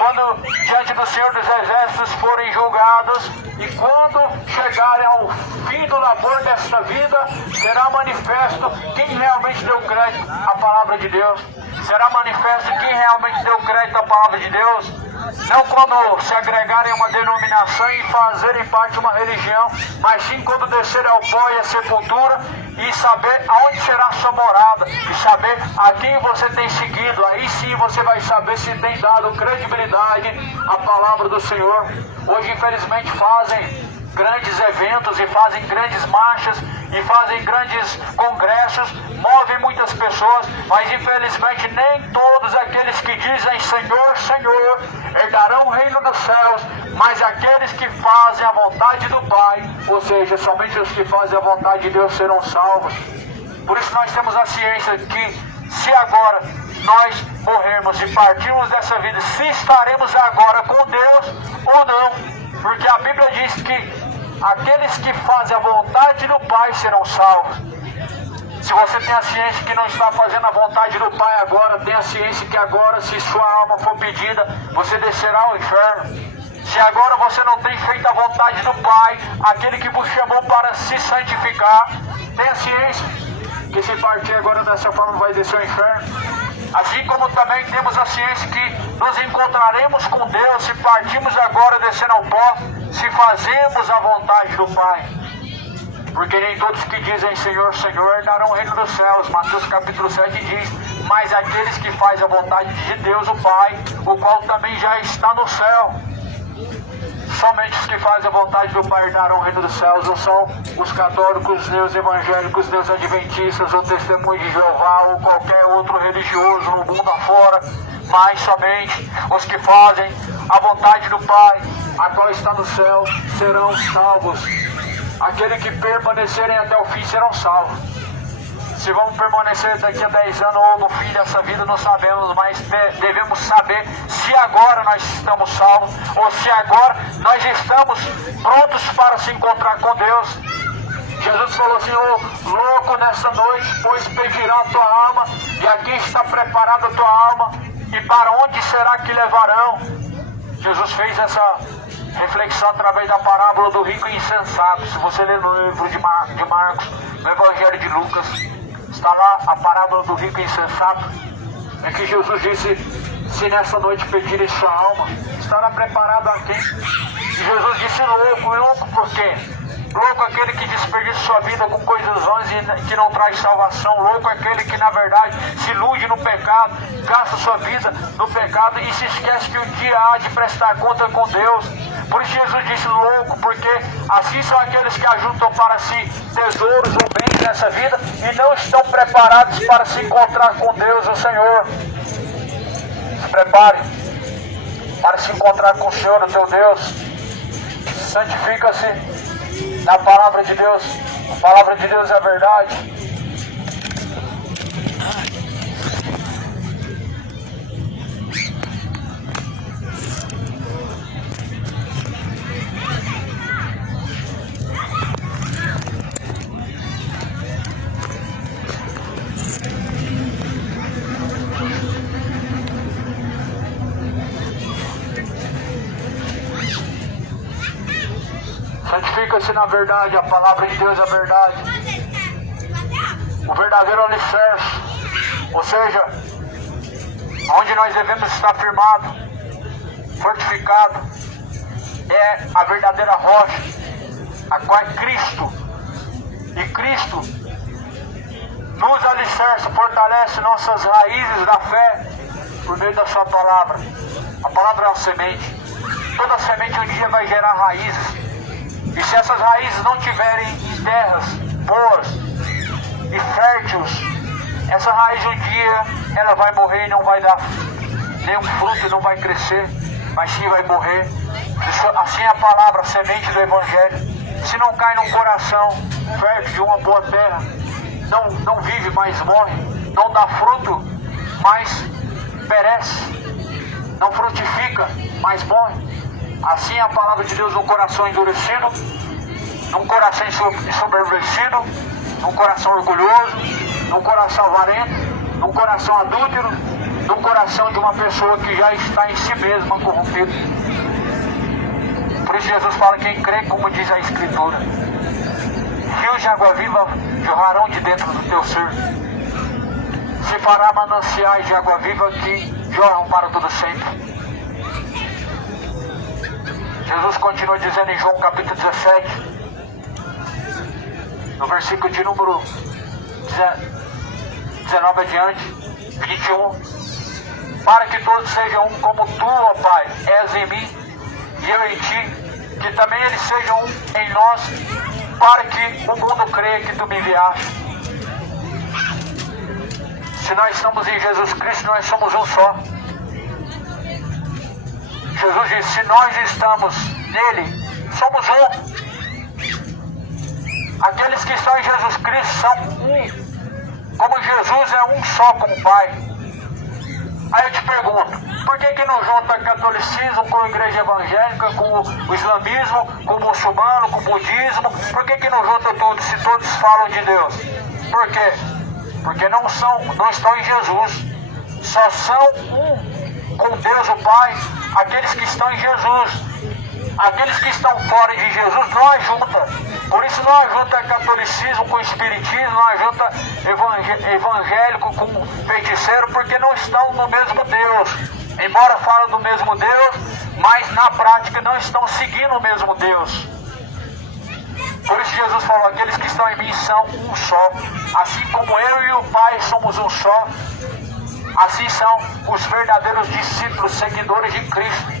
quando diante do Senhor dos Exércitos forem julgados, e quando chegarem ao fim do labor desta vida, será manifesto quem realmente deu crédito à palavra de Deus. Será manifesto quem realmente deu crédito à palavra de Deus. Não quando se agregarem a uma denominação e fazerem parte de uma religião, mas sim quando descerem ao pó e à sepultura e saber aonde será a sua morada e saber a quem você tem seguido. Aí sim você vai saber se tem dado credibilidade à palavra do Senhor. Hoje, infelizmente, fazem grandes eventos e fazem grandes marchas e fazem grandes congressos, movem muitas pessoas, mas infelizmente nem todos aqueles que dizem Senhor, Senhor, herdarão o reino dos céus, mas aqueles que fazem a vontade do Pai, ou seja, somente os que fazem a vontade de Deus serão salvos. Por isso nós temos a ciência que se agora nós morrermos e partirmos dessa vida, se estaremos agora com Deus ou não. Porque a Bíblia diz que aqueles que fazem a vontade do Pai serão salvos. Se você tem a ciência que não está fazendo a vontade do Pai agora, tenha ciência que agora, se sua alma for pedida, você descerá ao inferno. Se agora você não tem feito a vontade do Pai, aquele que vos chamou para se santificar, tenha ciência que se partir agora dessa forma vai descer ao inferno. Assim como também temos a ciência que nos encontraremos com Deus se partimos agora descendo ao pó, se fazemos a vontade do Pai. Porque nem todos que dizem Senhor, Senhor herdarão o reino dos céus. Mateus capítulo 7 diz: mas aqueles que fazem a vontade de Deus, o Pai, o qual também já está no céu. Somente os que fazem a vontade do Pai herdarão o reino dos céus. Não são os católicos, os evangélicos, os adventistas, ou testemunho de Jeová, ou qualquer outro religioso no mundo afora, mas somente os que fazem a vontade do Pai, a qual está no céu, serão salvos. Aqueles que permanecerem até o fim serão salvos. Se vamos permanecer daqui a 10 anos ou no fim dessa vida, não sabemos, mas devemos saber se agora nós estamos salvos ou se agora nós estamos prontos para se encontrar com Deus. Jesus falou assim: ô louco, nessa noite, pois pedirá a tua alma, e aqui está preparada a tua alma, e para onde será que levarão? Jesus fez essa reflexão através da parábola do rico e insensato. Se você ler no livro de Marcos, no Evangelho de Lucas, está lá a parábola do rico e insensato. É que Jesus disse: se nessa noite pedirem sua alma, estará preparado aqui. E Jesus disse: louco por quê? Louco aquele que desperdiça sua vida com coisas vãs e que não traz salvação. Louco aquele que na verdade se ilude no pecado, gasta sua vida no pecado e se esquece que um dia há de prestar conta com Deus. Por isso Jesus disse louco, porque assim são aqueles que ajuntam para si tesouros ou bens nessa vida e não estão preparados para se encontrar com Deus, o Senhor. Se prepare para se encontrar com o Senhor, o teu Deus. Santifica-se na palavra de Deus. A palavra de Deus é a verdade. Santifica-se na verdade, a palavra de Deus é a verdade. O verdadeiro alicerce, ou seja, onde nós devemos estar firmado, fortificado, é a verdadeira rocha, a qual é Cristo. E Cristo nos alicerça, fortalece nossas raízes da fé por meio da sua palavra. A palavra é uma semente. Toda semente um dia vai gerar raízes. E se essas raízes não tiverem em terras boas e férteis, essa raiz um dia ela vai morrer e não vai dar nenhum fruto, não vai crescer, mas sim vai morrer. Assim é a palavra, a semente do Evangelho. Se não cai num coração fértil de uma boa terra, não vive, mas morre. Não dá fruto, mas perece. Não frutifica, mas morre. Assim é a palavra de Deus num coração endurecido, num coração ensoberbecido, num coração orgulhoso, num coração avarento, num coração adúltero, num coração de uma pessoa que já está em si mesma corrompida. Por isso Jesus fala, quem crê, como diz a Escritura, rios de água viva jorrarão de dentro do teu ser. Se fará mananciais de água viva que jorram para todo sempre. Jesus continua dizendo em João capítulo 17, no versículo de número 19 adiante, 21, para que todos sejam um como tu, ó Pai, és em mim e eu em ti, que também eles sejam um em nós, para que o mundo creia que tu me enviaste. Se nós estamos em Jesus Cristo, nós somos um só. Jesus disse, se nós estamos nele, somos um. Aqueles que estão em Jesus Cristo são um. Como Jesus é um só com o Pai. Aí eu te pergunto, por que não junta catolicismo com a igreja evangélica, com o islamismo, com o muçulmano, com o budismo? Por que não junta tudo se todos falam de Deus? Por quê? Porque não estão em Jesus. Só são um com Deus o Pai, aqueles que estão em Jesus. Aqueles que estão fora de Jesus não ajunta. Por isso não ajunta catolicismo com espiritismo, não ajunta evangélico com feiticeiro, porque não estão no mesmo Deus. Embora falam do mesmo Deus, mas na prática não estão seguindo o mesmo Deus. Por isso Jesus falou, aqueles que estão em mim são um só. Assim como eu e o Pai somos um só, assim são os verdadeiros discípulos, seguidores de Cristo.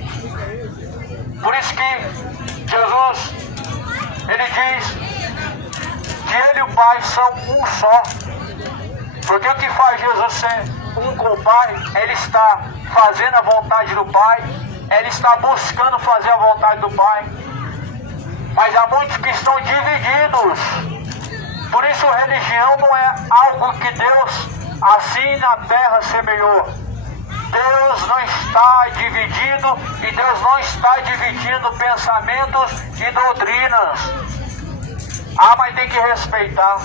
Por isso que Jesus, ele diz que ele e o Pai são um só. Porque o que faz Jesus ser um com o Pai, ele está fazendo a vontade do Pai, ele está buscando fazer a vontade do Pai. Mas há muitos que estão divididos. Por isso religião não é algo que Deus assim na terra semeou. Deus não está dividido e Deus não está dividindo pensamentos e doutrinas. Ah, mas tem que respeitar.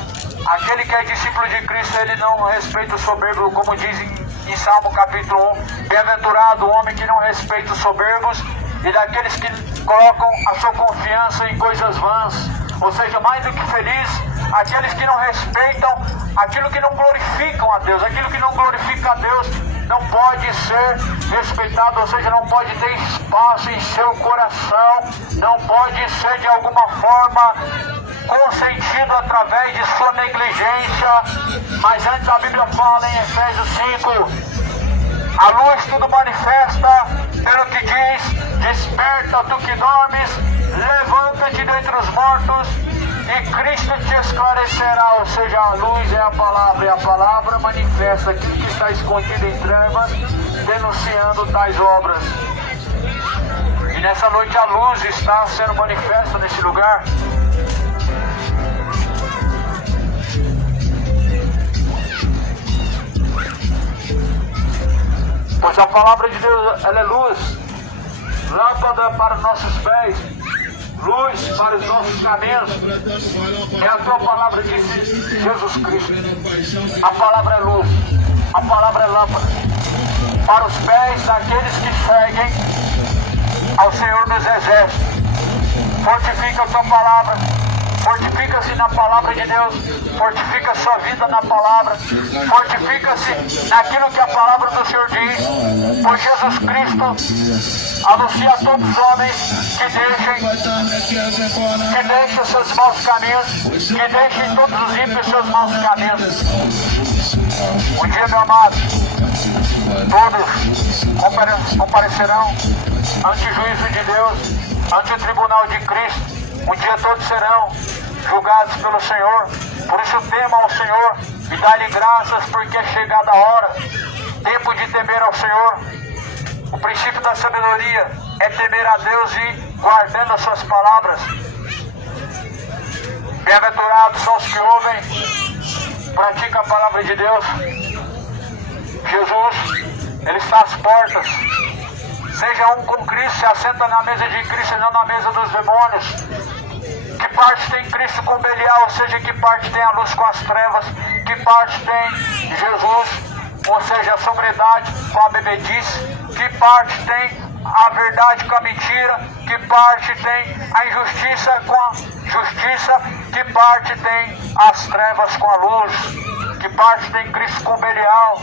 Aquele que é discípulo de Cristo, ele não respeita o soberbo, como diz em Salmo capítulo 1. Bem-aventurado o homem que não respeita os soberbos e daqueles que colocam a sua confiança em coisas vãs. Ou seja, mais do que feliz, aqueles que não respeitam aquilo que não glorificam a Deus. Aquilo que não glorifica a Deus não pode ser respeitado, ou seja, não pode ter espaço em seu coração, não pode ser de alguma forma consentido através de sua negligência. Mas antes a Bíblia fala em Efésios 5, a luz tudo manifesta, pelo que diz, desperta tu que dormes, levanta-te dentre os mortos, e Cristo te esclarecerá. Ou seja, a luz é a palavra, e a palavra manifesta aquilo que está escondido em trevas, denunciando tais obras. E nessa noite a luz está sendo manifesta nesse lugar. Pois a palavra de Deus, ela é luz, lâmpada para os nossos pés, luz para os nossos caminhos. É a tua palavra de Jesus Cristo. A palavra é luz, a palavra é lâmpada para os pés daqueles que seguem ao Senhor dos Exércitos. Fortifica a tua palavra, Fortifica-se na palavra de Deus. Fortifica a sua vida na palavra. Fortifica-se naquilo que a palavra do Senhor diz. Pois Jesus Cristo anuncia a todos os homens que deixem os seus maus caminhos, que deixem todos os ímpios seus maus caminhos. Um dia, meu amado, todos comparecerão ante o juízo de Deus, ante o tribunal de Cristo. Um dia todos serão julgados pelo Senhor. Por isso tema ao Senhor e dá-lhe graças, porque é chegada a hora. Tempo de temer ao Senhor. O princípio da sabedoria é temer a Deus e guardando as suas palavras. Bem-aventurados são os que ouvem, praticam a palavra de Deus. Jesus, Ele está às portas. Seja um com Cristo, se assenta na mesa de Cristo e não na mesa dos demônios. Que parte tem Cristo com Belial, ou seja, que parte tem a luz com as trevas. Que parte tem Jesus, ou seja, a sobriedade com a bebedice. Que parte tem a verdade com a mentira. Que parte tem a injustiça com a justiça. Que parte tem as trevas com a luz. Que parte tem Cristo com Belial.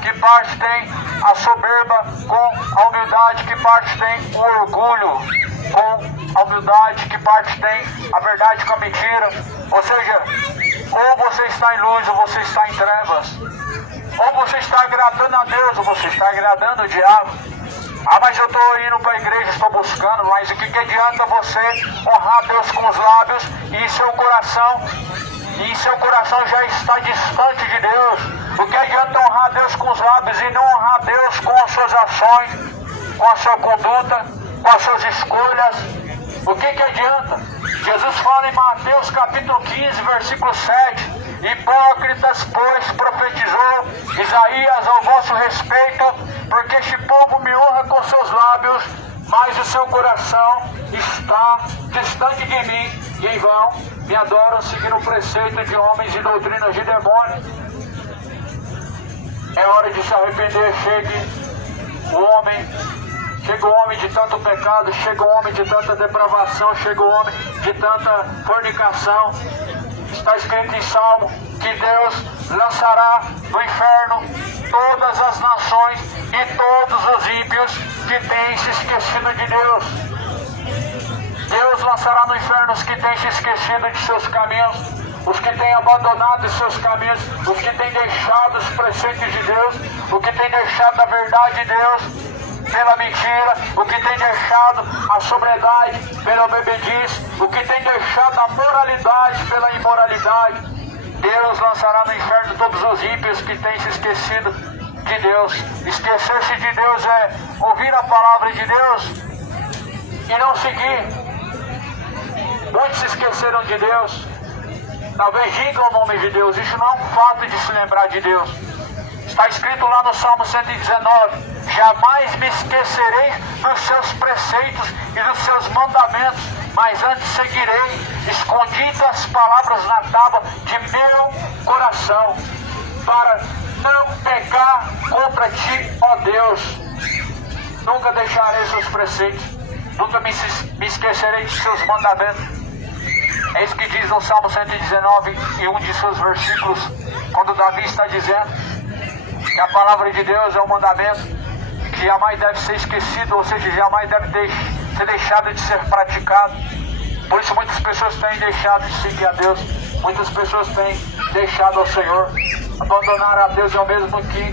Que parte tem a soberba com a humildade. Que parte tem o orgulho com a humildade. Que parte tem a verdade com a mentira. Ou seja, ou você está em luz ou você está em trevas. Ou você está agradando a Deus ou você está agradando o diabo. Ah, mas eu estou indo para a igreja, estou buscando. Mas o que adianta você honrar Deus com os lábios e em seu coração já está distante de Deus? O que adianta honrar Deus com os lábios e não honrar Deus com as suas ações, com a sua conduta, com as suas escolhas? O que adianta? Jesus fala em Mateus capítulo 15, versículo 7. Hipócritas, pois, profetizou Isaías ao vosso respeito, porque este povo me honra com seus lábios, mas o seu coração está distante de mim, e em vão me adoram seguindo o preceito de homens e doutrinas de demônios. É hora de se arrepender. Chega o homem de tanto pecado, chega o homem de tanta depravação, chega o homem de tanta fornicação. Está escrito em Salmo que Deus lançará no inferno todas as nações e todos os ímpios que têm se esquecido de Deus. Deus lançará no inferno os que têm se esquecido de seus caminhos, os que têm abandonado os seus caminhos, os que têm deixado os preceitos de Deus, os que têm deixado a verdade de Deus pela mentira, o que tem deixado a sobriedade pela bebedice, o que tem deixado a moralidade pela imoralidade. Deus lançará no inferno todos os ímpios que têm se esquecido de Deus. Esquecer-se de Deus é ouvir a palavra de Deus e não seguir. Muitos se esqueceram de Deus. Talvez digam o nome de Deus. Isso não é um fato de se lembrar de Deus. Está escrito lá no Salmo 119: jamais me esquecerei dos seus preceitos e dos seus mandamentos, mas antes seguirei escondidas as palavras na tábua de meu coração, para não pecar contra ti, ó Deus. Nunca deixarei seus preceitos, nunca me esquecerei de seus mandamentos. É isso que diz no Salmo 119 e um de seus versículos, quando Davi está dizendo que a palavra de Deus é um mandamento que jamais deve ser esquecido, ou seja, jamais deve ser deixado de ser praticado. Por isso muitas pessoas têm deixado de seguir a Deus, muitas pessoas têm deixado ao Senhor. Abandonar a Deus é o mesmo que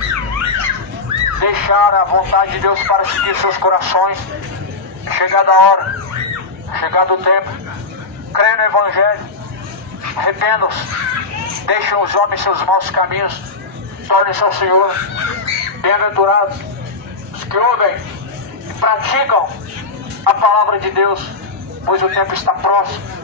deixar a vontade de Deus para seguir seus corações. Chegada a hora, chegado o tempo, creia no Evangelho, arrependam-se, deixem os homens seus maus caminhos, tornem-se ao Senhor. Bem-aventurados os que ouvem e praticam a palavra de Deus, pois o tempo está próximo.